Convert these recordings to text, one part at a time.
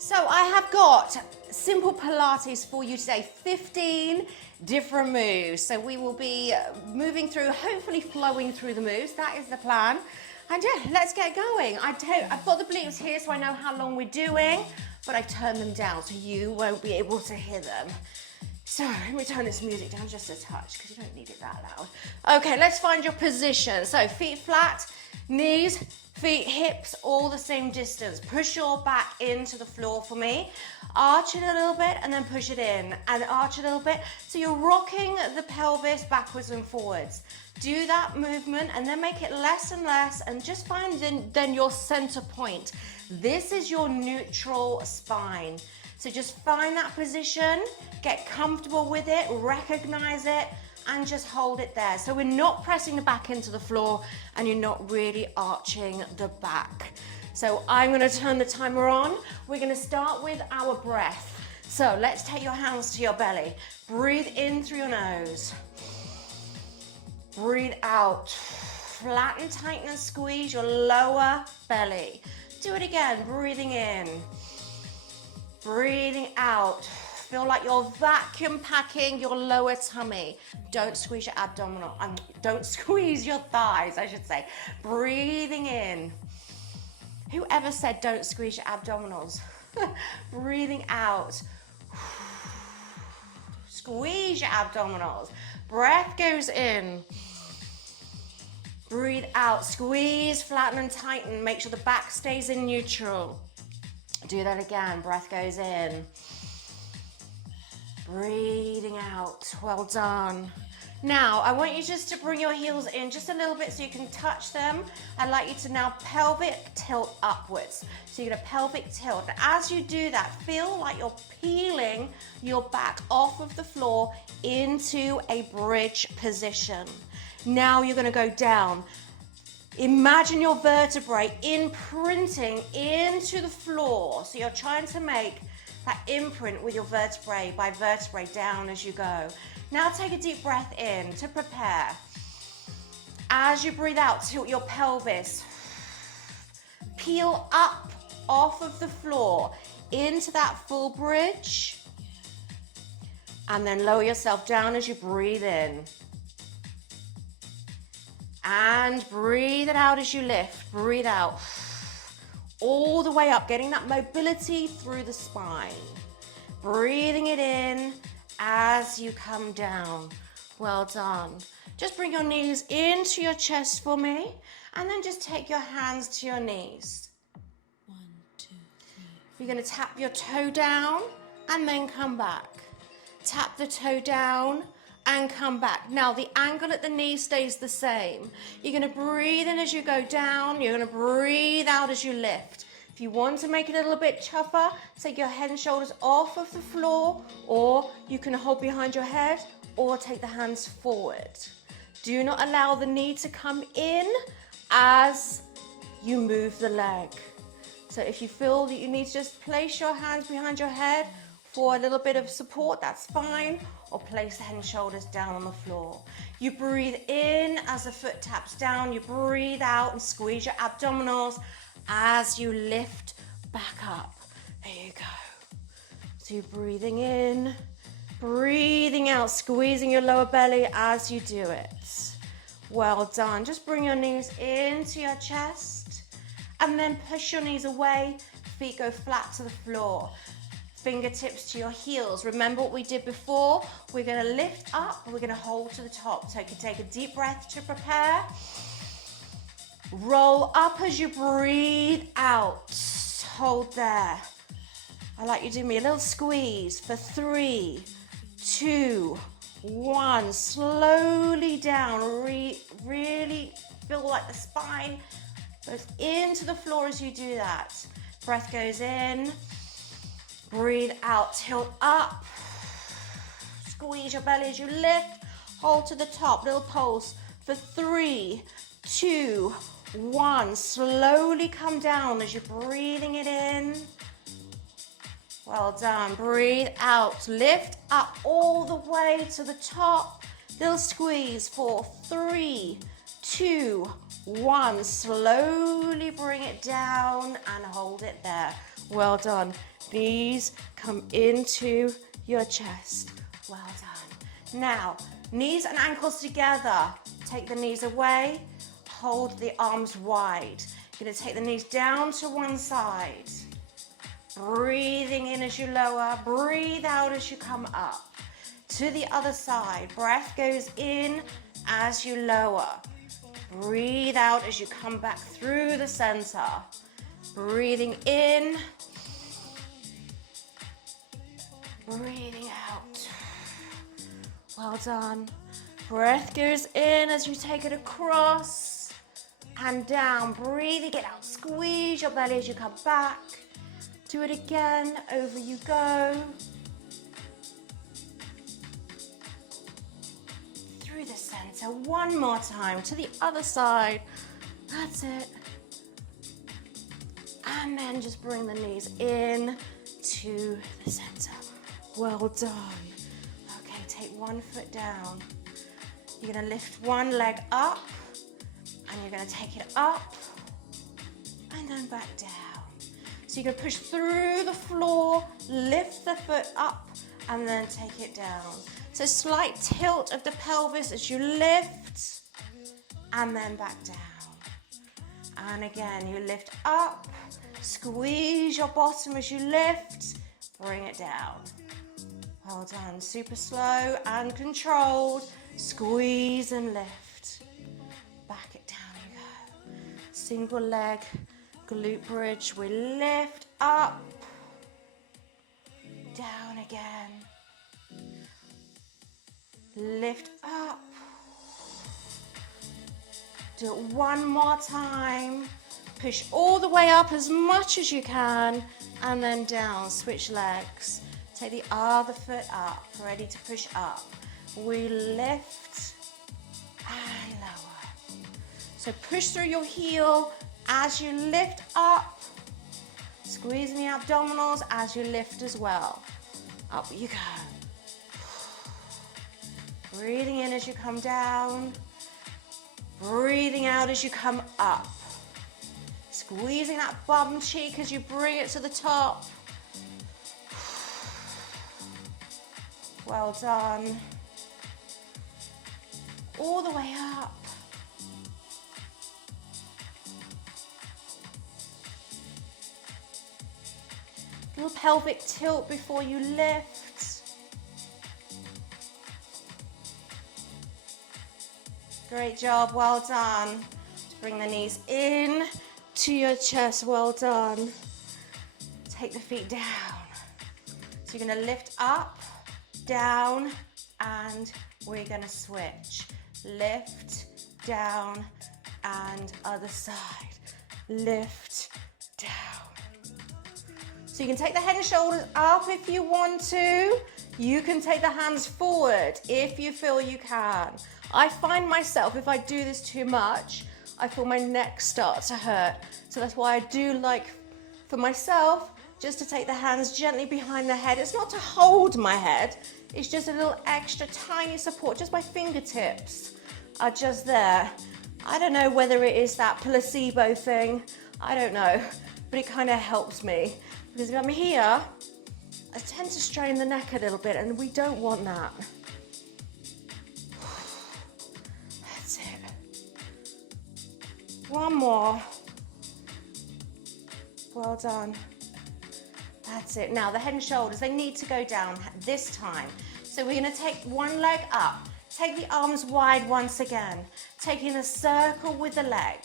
So I have got simple Pilates for you today, 15 different moves. So we will be moving through, hopefully flowing through the moves. That is the plan. And yeah, let's get going. I've got the bleeps here so I know how long we're doing, but I've turned them down so you won't be able to hear them. So let me turn this music down just a touch because you don't need it that loud. Okay, let's find your position. So feet flat, knees, feet, hips, all the same distance. Push your back into the floor for me. Arch it a little bit and then push it in and arch it a little bit. So you're rocking the pelvis backwards and forwards. Do that movement and then make it less and less and just find then your center point. This is your neutral spine. So just find that position, get comfortable with it, recognize it, and just hold it there. So we're not pressing the back into the floor and you're not really arching the back. So I'm gonna turn the timer on. We're gonna start with our breath. So let's take your hands to your belly. Breathe in through your nose. Breathe out. Flatten, tighten, and squeeze your lower belly. Do it again, breathing in. Breathing out. Feel like you're vacuum packing your lower tummy. Don't squeeze your abdominal. Don't squeeze your thighs, I should say. Breathing in. Whoever said don't squeeze your abdominals? Breathing out. Squeeze your abdominals. Breath goes in. Breathe out. Squeeze, flatten, and tighten. Make sure the back stays in neutral. Do that again. Breath goes in. Breathing out. Well done. Now, I want you just to bring your heels in just a little bit so you can touch them. I'd like you to now pelvic tilt upwards. So you're gonna pelvic tilt. And as you do that, feel like you're peeling your back off of the floor into a bridge position. Now you're gonna go down. Imagine your vertebrae imprinting into the floor. So you're trying to make that imprint with your vertebrae by vertebrae down as you go. Now take a deep breath in to prepare. As you breathe out, tilt your pelvis. Peel up off of the floor into that full bridge. And then lower yourself down as you breathe in. And breathe it out as you lift. Breathe out. All the way up, getting that mobility through the spine. Breathing it in as you come down. Well done. Just bring your knees into your chest for me, and then just take your hands to your knees. 1, 2, 3. You're going to tap your toe down and then come back. Tap the toe down and come back. Now the angle at the knee stays the same. You're going to breathe in as you go down. You're going to breathe out as you lift. If you want to make it a little bit tougher, take your head and shoulders off of the floor, or you can hold behind your head or take the hands forward. Do not allow the knee to come in as you move the leg. So if you feel that you need to just place your hands behind your head for a little bit of support, that's fine, or place the head and shoulders down on the floor. You breathe in as the foot taps down, you breathe out and squeeze your abdominals as you lift back up. There you go. So you're breathing in, breathing out, squeezing your lower belly as you do it. Well done. Just bring your knees into your chest and then push your knees away, feet go flat to the floor. Fingertips to your heels. Remember what we did before? We're gonna lift up, we're gonna hold to the top. So you can take a deep breath to prepare. Roll up as you breathe out. Hold there. I like you to do me a little squeeze for 3, 2, 1. Slowly down. Really feel like the spine goes into the floor as you do that. Breath goes in. Breathe out, tilt up. Squeeze your belly as you lift. Hold to the top, little pulse for 3, 2, 1. Slowly come down as you're breathing it in. Well done. Breathe out. Lift up all the way to the top. Little squeeze for 3, 2, 1. Slowly bring it down and hold it there. Well done. Knees come into your chest. Well done. Now, knees and ankles together. Take the knees away. Hold the arms wide. You're going to take the knees down to one side. Breathing in as you lower. Breathe out as you come up. To the other side. Breath goes in as you lower. Breathe out as you come back through the center. Breathing in. Breathing out. Well done. Breath goes in as you take it across and down. Breathing it out. Squeeze your belly as you come back. Do it again. Over you go. Through the center. One more time. To the other side. That's it. And then just bring the knees in to the center. Well done. Okay, take one foot down. You're going to lift one leg up, and you're going to take it up, and then back down. So you're going to push through the floor, lift the foot up, and then take it down. So slight tilt of the pelvis as you lift, and then back down. And again, you lift up, squeeze your bottom as you lift, bring it down. Well done, super slow and controlled. Squeeze and lift. Back it down you go. Single leg, glute bridge. We lift up, down again. Lift up. Do it one more time. Push all the way up as much as you can, and then down. Switch legs. Take the other foot up, ready to push up. We lift and lower. So push through your heel as you lift up. Squeezing the abdominals as you lift as well. Up you go. Breathing in as you come down. Breathing out as you come up. Squeezing that bum cheek as you bring it to the top. Well done. All the way up. Little pelvic tilt before you lift. Great job, well done. Bring the knees in to your chest, well done. Take the feet down. So you're gonna lift up, down, and we're gonna switch. Lift, down, and other side. Lift, down. So you can take the head and shoulders up if you want to. You can take the hands forward if you feel you can. I find myself, if I do this too much, I feel my neck start to hurt. So that's why I do like, for myself, just to take the hands gently behind the head. It's not to hold my head, it's just a little extra tiny support. Just my fingertips are just there. I don't know whether it is that placebo thing, I don't know, but it kind of helps me. Because if I'm here, I tend to strain the neck a little bit, and we don't want that. That's it. One more. Well done. That's it. Now the head and shoulders, they need to go down this time. So we're going to take one leg up. Take the arms wide once again. Taking a circle with the leg.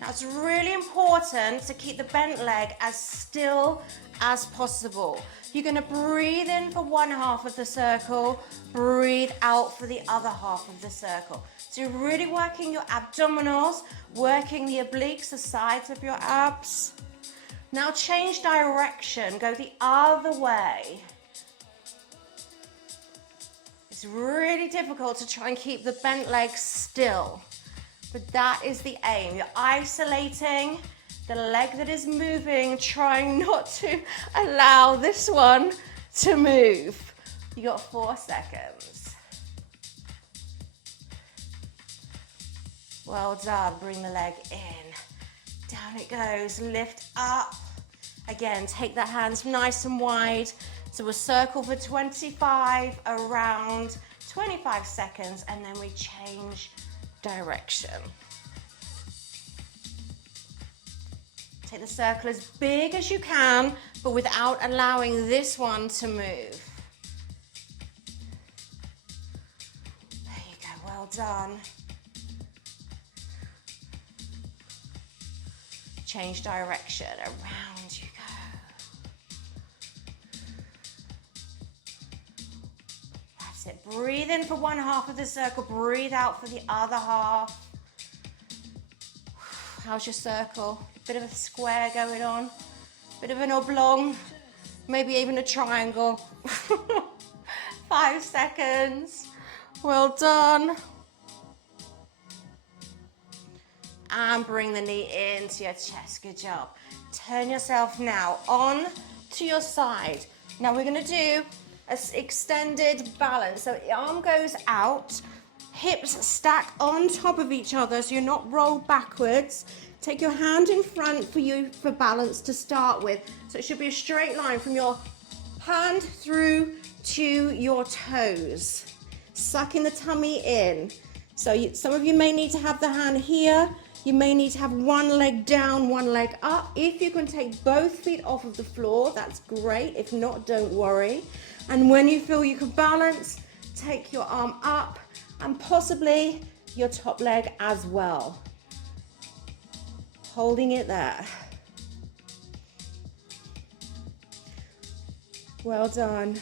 Now it's really important to keep the bent leg as still as possible. You're going to breathe in for one half of the circle, breathe out for the other half of the circle. So you're really working your abdominals, working the obliques, the sides of your abs. Now change direction, go the other way. It's really difficult to try and keep the bent leg still, but that is the aim. You're isolating the leg that is moving, trying not to allow this one to move. You got 4 seconds. Well done, bring the leg in. Down it goes, lift up. Again, take the hands nice and wide. So we'll circle for 25, around 25 seconds, and then we change direction. Take the circle as big as you can, but without allowing this one to move. There you go, well done. Change direction, around you go. That's it, breathe in for one half of the circle, breathe out for the other half. How's your circle? Bit of a square going on, bit of an oblong, maybe even a triangle. 5 seconds, well done. And bring the knee into your chest, good job. Turn yourself now on to your side. Now we're gonna do an extended balance. So the arm goes out, hips stack on top of each other so you're not rolled backwards. Take your hand in front for balance to start with. So it should be a straight line from your hand through to your toes. Sucking the tummy in. So some of you may need to have the hand here. You may need to have one leg down, one leg up. If you can take both feet off of the floor, that's great. If not, don't worry. And when you feel you can balance, take your arm up and possibly your top leg as well. Holding it there. Well done.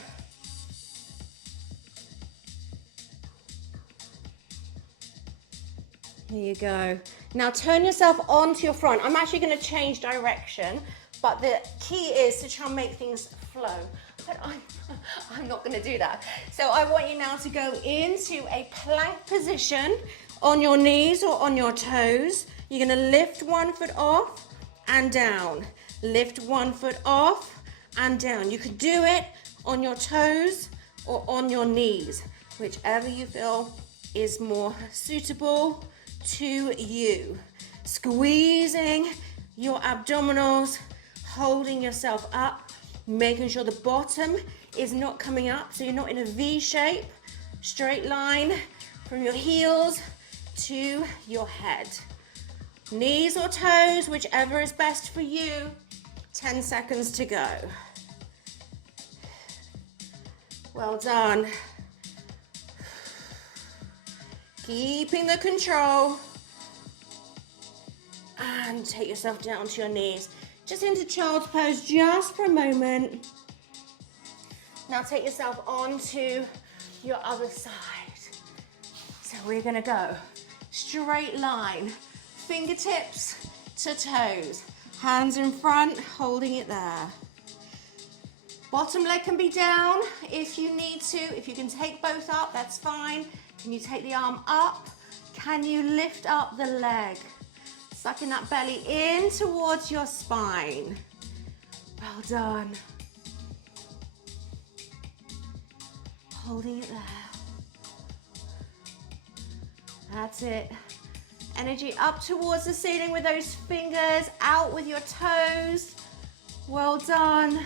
There you go. Now turn yourself onto your front. I'm actually going to change direction, but the key is to try and make things flow. But I'm not going to do that. So I want you now to go into a plank position on your knees or on your toes. You're going to lift one foot off and down. Lift one foot off and down. You could do it on your toes or on your knees, whichever you feel is more suitable to you. Squeezing your abdominals, holding yourself up, making sure the bottom is not coming up, so you're not in a V shape. Straight line from your heels to your head. Knees or toes, whichever is best for you. 10 seconds to go. Well done. Keeping the control. And take yourself down to your knees. Just into child's pose just for a moment. Now take yourself onto your other side. So we're gonna go straight line, fingertips to toes. Hands in front, holding it there. Bottom leg can be down if you need to. If you can take both up, that's fine. Can you take the arm up? Can you lift up the leg? Sucking that belly in towards your spine. Well done. Holding it there. That's it. Energy up towards the ceiling with those fingers, out with your toes. Well done.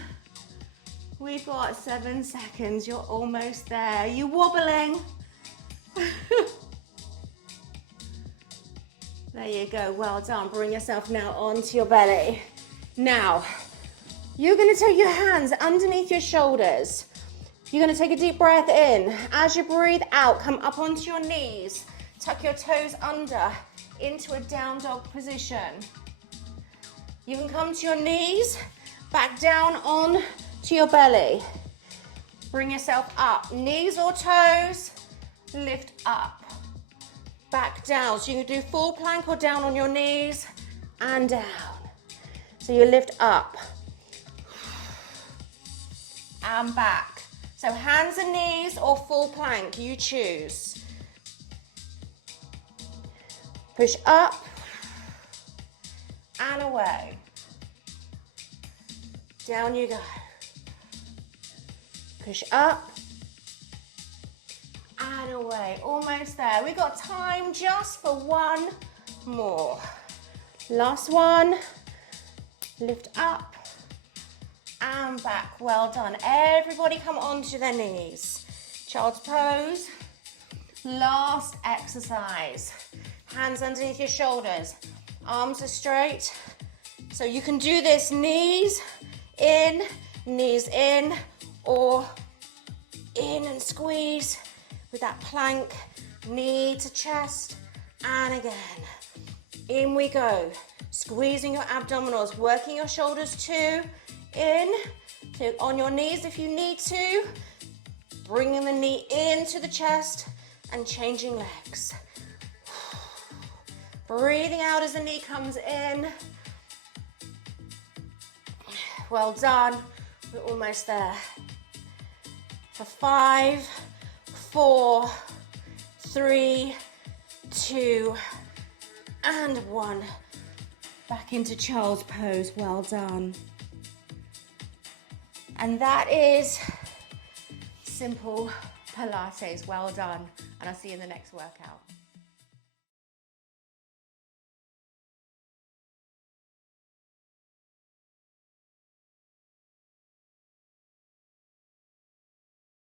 We've got 7 seconds. You're almost there. Are you wobbling? There you go. Well done. Bring yourself now onto your belly. Now, you're going to take your hands underneath your shoulders. You're going to take a deep breath in. As you breathe out, come up onto your knees. Tuck your toes under into a down dog position. You can come to your knees, back down on to your belly. Bring yourself up. Knees or toes, lift up. Back down. So you can do full plank or down on your knees and down. So you lift up and back. So hands and knees or full plank, you choose. Push up and away. Down you go. Push up and away. Almost there. We got time just for one more. Last one. Lift up and back. Well done. Everybody come onto their knees. Child's pose. Last exercise. Hands underneath your shoulders. Arms are straight. So you can do this knees in, or in and squeeze with that plank, knee to chest, and again. In we go. Squeezing your abdominals, working your shoulders too. In, so on your knees if you need to. Bringing the knee into the chest and changing legs. Breathing out as the knee comes in. Well done. We're almost there. For 5, 4, 3, 2, and 1. Back into child's pose. Well done. And that is simple Pilates. Well done. And I'll see you in the next workout.